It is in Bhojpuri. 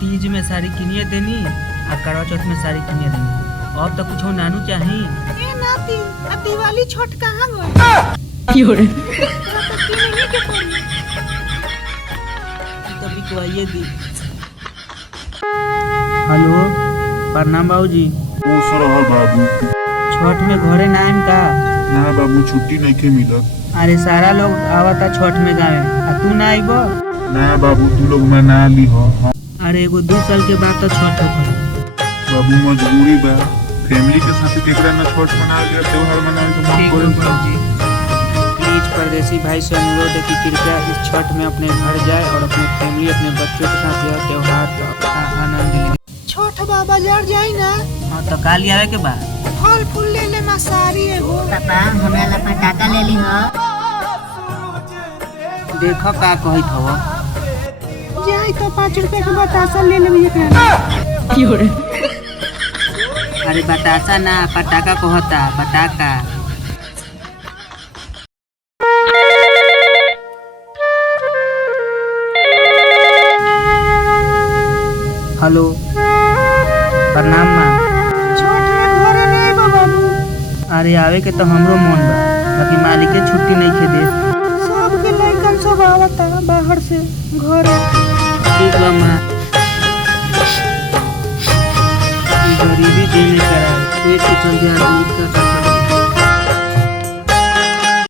तीज में साड़ी किनिए देनी आ करवा चौथ में साड़ी किनिए देनी। अब तो कुछ नानू चाही। ए नाती, अब दिवाली छोट कहाँ गई? तो बिकवाइए दी। हेलो, प्रणाम बाबूजी। खुश रह बाबू। छठ में घरे ना आइम का? ना बाबू, छुट्टी नहीं मिलत। अरे सारा लोग आवता छठ में गावे, आ तू ना आइबो? ना बाबू, तू लोग मना ली हो। अरे एगो 2 साल के बाद तो छठ होगा। बाबू मजबूरी बा, फैमिली के साथ केकरा ना छठ मनावे के त्योहार मनावे के मन करे बाबूजी, प्लीज परदेसी भाई से अनुरोध है कि कृपया इस छठ में अपने घर जाए और अपने फैमिली, अपने बच्चों के साथ यह त्योहार का आनंद ले। छोट बाबा जर जाई ना। हाँ तो काल आवे के बाद फल फूल ले ले ना सारी एगो। पापा हमरा ला पटाखा ले ली हो। देखो का कहत हव। जाई तो 5 रुपए के बतासा ले ले एकरा। अरे बतासा ना, पटाखा कहता, पटाखा। हेलो, प्रणाम माँ। छोट में घरे नहीं बाबू। अरे आवे के तो हमरो मन बा, बाकी मालिक के छुट्टी नहीं खे दे। सब के लइकन सब आवता बाहर से घरे। ठीक बा माँ। गरीबी देने का पेट के चलते आदमी का